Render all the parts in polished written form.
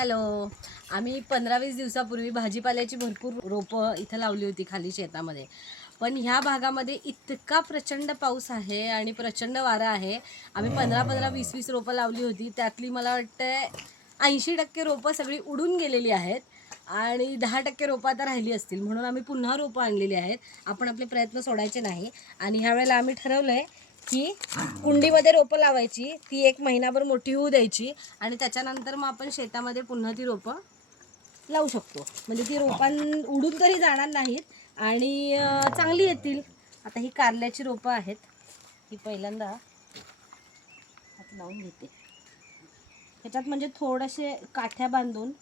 Hello. आम्ही 15-20 दिवसापूर्वी भाजीपाल्याची भरपूर रोपं इथं लावली होती खाली शेतामध्ये. पण ह्या भागामध्ये इतका प्रचंड पाऊस आहे आणि प्रचंड वारा आहे. आम्ही 15-15, 20-20 रोपं लावली होती. त्यातली मला वाटतं 80% रोपं सगळी उडून गेलेली आहेत आणि 10% रोपं आता राहिली असतील. म्हणून आम्ही पुन्हा रोपं आणलेली आहेत. आपण आपले प्रयत्न सोडायचे नाही. आणि ह्यावेळेला आम्ही ठरवलं आहे की कुंडीमध्ये रोपं लावायची, ती 1 महिनाभर मोठी होऊ द्यायची आणि त्याच्यानंतर मग आपण शेतामध्ये पुन्हा ती रोपं लावू शकतो. म्हणजे ती उडून तरी जाणार नाहीत आणि चांगली येतील. आता ही कारल्याची रोपं आहेत. ही पहिल्यांदा हात लावून घेते. ह्याच्यात म्हणजे थोडेसे काठ्या बांधून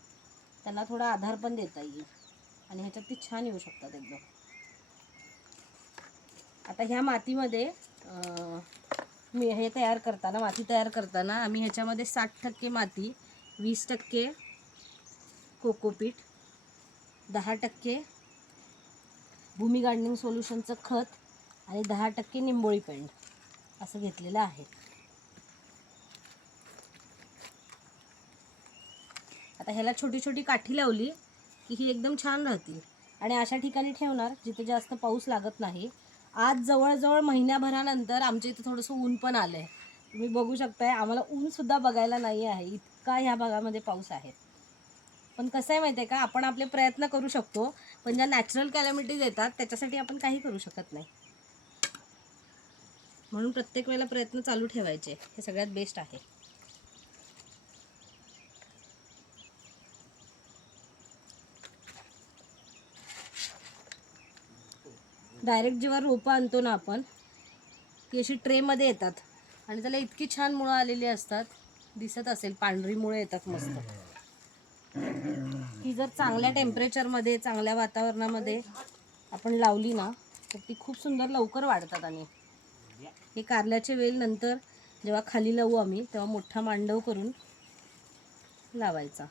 त्यांना थोडा आधार पण देता येईल आणि ह्याच्यात ती छान येऊ शकतात एकदम. आता ह्या मातीमध्ये माती तयार करताना आम्ही ह्याच्यामध्ये 60% माती, 20% कोकोपीट, 10% भूमी गार्डनिंग सोल्युशनचं खत आणि 10% निंबोळी पेंड असं घेतलेलं आहे. आता ह्याला छोटी छोटी काठी लावली की ही एकदम छान राहतील आणि अशा ठिकाणी ठेवणार जिथे जास्त पाऊस लागत नाही. आज जवळजवळ महिन्याभरानंतर आमच्या इथं थोडंसं ऊन पण आलं आहे. तुम्ही बघू शकताय, आम्हाला ऊनसुद्धा बघायला नाही आहे, इतका ह्या भागामध्ये पाऊस आहे. पण कसं आहे माहिती आहे का, आपण आपले प्रयत्न करू शकतो, पण ज्या नॅचरल कॅलॅमिटीज येतात त्याच्यासाठी आपण काही करू शकत नाही. म्हणून प्रत्येक वेळेला प्रयत्न चालू ठेवायचे, हे सगळ्यात बेस्ट आहे. डायरेक्ट जेव्हा रोपं आणतो ना आपण, ती अशी ट्रेमध्ये येतात आणि त्याला इतकी छान मुळं आलेली असतात. दिसत असेल, पांढरी मुळं येतात मस्त. ही जर चांगल्या टेम्परेचरमध्ये, चांगल्या वातावरणामध्ये आपण लावली ना तर ती खूप सुंदर लवकर वाढतात. आणि हे कारल्याचे वेल नंतर जेव्हा खाली लावू आम्ही तेव्हा मोठा मांडव करून लावायचा.